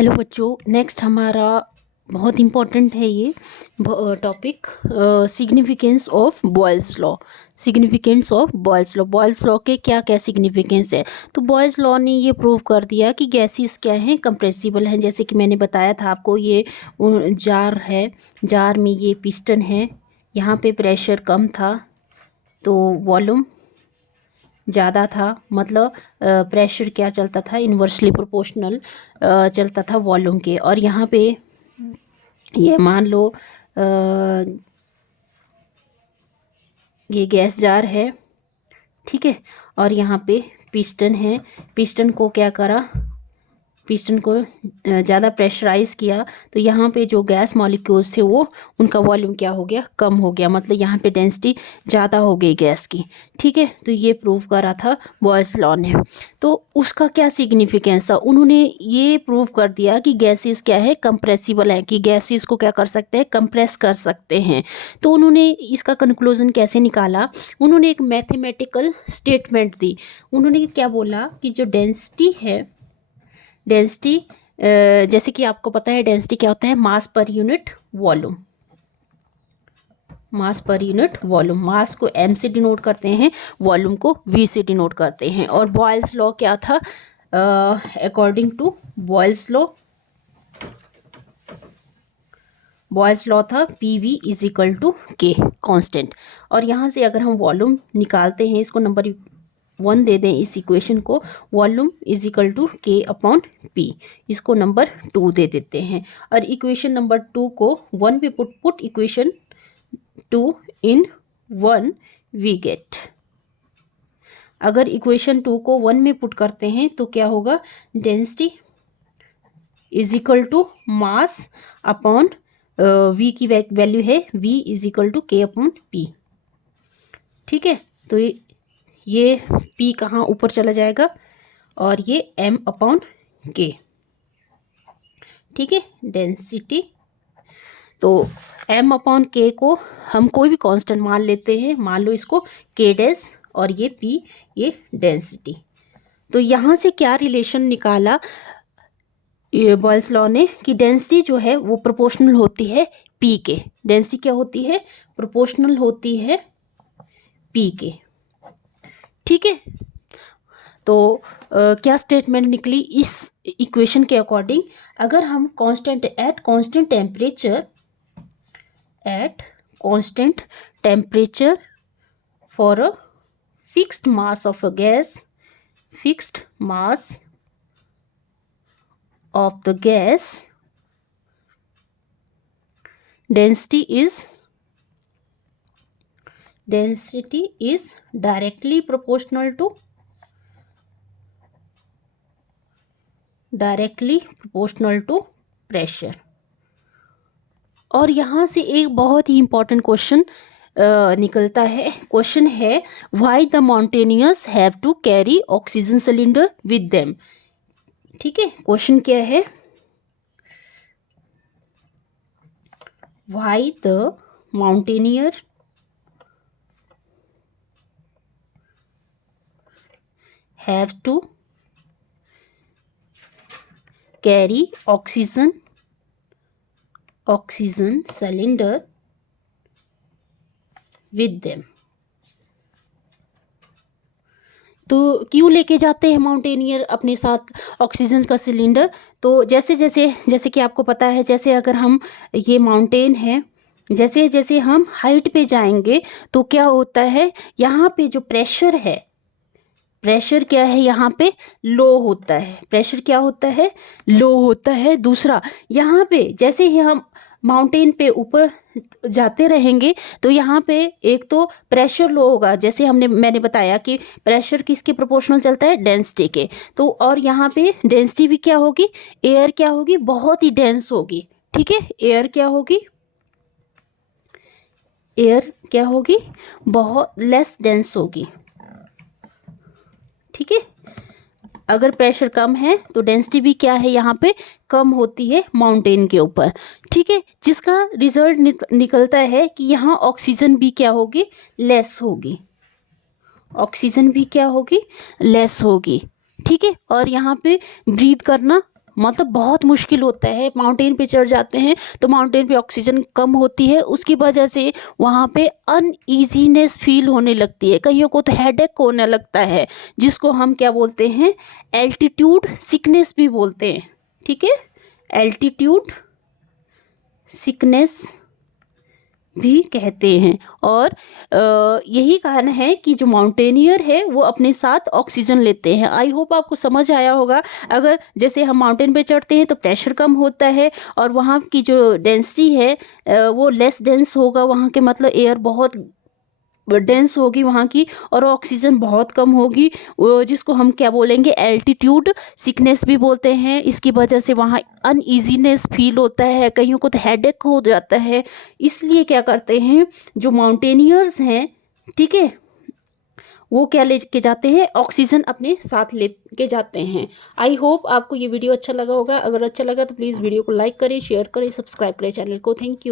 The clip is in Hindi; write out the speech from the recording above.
हेलो बच्चों, नेक्स्ट हमारा बहुत इम्पोर्टेंट है ये topic, significance of Boyle's law. Significance of boils law, Boyle's law के क्या क्या सिग्निफिकेंस है। तो बॉयल्स लॉ ने ये प्रूव कर दिया कि गैसेस क्या हैं, कंप्रेसिबल हैं। जैसे कि मैंने बताया था आपको, ये जार है, जार में ये पिस्टन है, यहाँ पे प्रेशर कम था तो वॉल्यूम ज़्यादा था, मतलब प्रेशर क्या चलता था, इन्वर्सली प्रोपोर्शनल चलता था वॉल्यूम के। और यहाँ पे ये मान लो ये गैस जार है, ठीक है, और यहाँ पे पिस्टन है। पिस्टन को क्या करा, पिस्टन को ज़्यादा प्रेशराइज किया तो यहाँ पे जो गैस मॉलिक्यूल्स थे वो उनका वॉल्यूम क्या हो गया, कम हो गया, मतलब यहाँ पे डेंसिटी ज़्यादा हो गई गैस की, ठीक है। तो ये प्रूव करा था बॉयल्स लॉ ने। तो उसका क्या सिग्निफिकेंस था, उन्होंने ये प्रूव कर दिया कि गैसेस क्या है, कंप्रेसिबल है, कि गैसेस को क्या कर सकते हैं, कंप्रेस कर सकते हैं। तो उन्होंने इसका कंक्लूजन कैसे निकाला, उन्होंने एक मैथमेटिकल स्टेटमेंट दी। उन्होंने क्या बोला कि जो डेंसिटी है, डेंसिटी जैसे कि आपको पता है डेंसिटी क्या होता है, मास पर यूनिट वॉल्यूम। मास पर यूनिट वॉल्यूम, मास को m से डिनोट करते हैं, वॉल्यूम को v से डिनोट करते हैं। और बॉयल्स लॉ क्या था, according to Boyle's law, Boyle's law था PV is equal to K constant. और यहाँ से अगर हम वॉल्यूम निकालते हैं, इसको नंबर 1 दे दें इस इक्वेशन को, volume is equal to K upon P, इसको नंबर 2 दे देते हैं। और इक्वेशन नंबर 2 को 1 पे put equation 2 in 1 we get. अगर इक्वेशन 2 को 1 में पुट करते हैं तो क्या होगा, density is equal to mass upon V की वैल्यू है V is equal to K upon P, ठीक है। तो ये P कहाँ ऊपर चला जाएगा और ये M अपॉन K, ठीक है, डेंसिटी। तो M अपॉन K को हम कोई भी कांस्टेंट मान लेते हैं, मान लो इसको K डैश, और ये P, ये डेंसिटी। तो यहाँ से क्या रिलेशन निकाला बॉयल्स लॉ ने, कि डेंसिटी जो है वो प्रोपोर्शनल होती है P के। डेंसिटी क्या होती है, प्रोपोर्शनल होती है P के, ठीक है। तो क्या स्टेटमेंट निकली इस इक्वेशन के अकॉर्डिंग, अगर हम constant at constant temperature for a fixed mass of a gas, fixed mass of the gas, density is directly proportional to pressure। और यहाँ से एक बहुत ही इंपॉर्टेंट क्वेश्चन निकलता है, क्वेश्चन है why the mountaineers have to carry oxygen cylinder with them, ठीक है। क्वेश्चन क्या है, why the mountaineer have to carry oxygen cylinder with them। तो क्यों लेके जाते हैं माउंटेनियर अपने साथ ऑक्सीजन का सिलेंडर। तो जैसे कि आपको पता है, जैसे अगर हम, ये माउंटेन है, जैसे जैसे हम हाइट पे जाएंगे तो क्या होता है, यहाँ पे जो प्रेशर है, प्रेशर क्या है, यहाँ पे लो होता है, प्रेशर क्या होता है, लो होता है। दूसरा, यहाँ पे जैसे ही हम माउंटेन पे ऊपर जाते रहेंगे तो यहाँ पे एक तो प्रेशर लो होगा, जैसे मैंने बताया कि प्रेशर किसके प्रोपोर्शनल चलता है, डेंसिटी के। तो और यहाँ पे डेंसिटी भी क्या होगी, एयर क्या होगी, बहुत ही डेंस होगी, ठीक है। एयर क्या होगी, एयर क्या होगी, बहुत लेस डेंस होगी, ठीक है। अगर प्रेशर कम है तो डेंसिटी भी क्या है, यहाँ पे कम होती है माउंटेन के ऊपर, ठीक है। जिसका रिजल्ट निकलता है कि यहाँ ऑक्सीजन भी क्या होगी, लेस होगी, ऑक्सीजन भी क्या होगी, लेस होगी, ठीक है। और यहाँ पे ब्रीथ करना मतलब बहुत मुश्किल होता है। माउंटेन पे चढ़ जाते हैं तो माउंटेन पे ऑक्सीजन कम होती है, उसकी वजह से वहाँ पे अनईजीनेस फील होने लगती है, कईयों को तो हेडेक होने लगता है, जिसको हम क्या बोलते हैं, एल्टीट्यूड सिकनेस भी बोलते हैं। ठीक है, एल्टीट्यूड सिकनेस भी कहते हैं। और यही कारण है कि जो माउंटेनियर है वो अपने साथ ऑक्सीजन लेते हैं। आई होप आपको समझ आया होगा। अगर जैसे हम माउंटेन पे चढ़ते हैं तो प्रेशर कम होता है और वहाँ की जो डेंसिटी है वो लेस डेंस होगा, वहाँ के मतलब एयर बहुत डेंस होगी वहाँ की, और ऑक्सीजन बहुत कम होगी, जिसको हम क्या बोलेंगे, एल्टीट्यूड सिकनेस भी बोलते हैं। इसकी वजह से वहाँ अनईजीनेस फील होता है, कईयों को तो हेडेक हो जाता है। इसलिए क्या करते हैं जो माउंटेनियर्स हैं, ठीक है, वो क्या ले के जाते हैं, ऑक्सीजन अपने साथ ले के जाते हैं। आई होप आपको ये वीडियो अच्छा लगा होगा। अगर अच्छा लगा तो प्लीज़ वीडियो को लाइक करें, शेयर करें, सब्सक्राइब करें चैनल को। Thank you.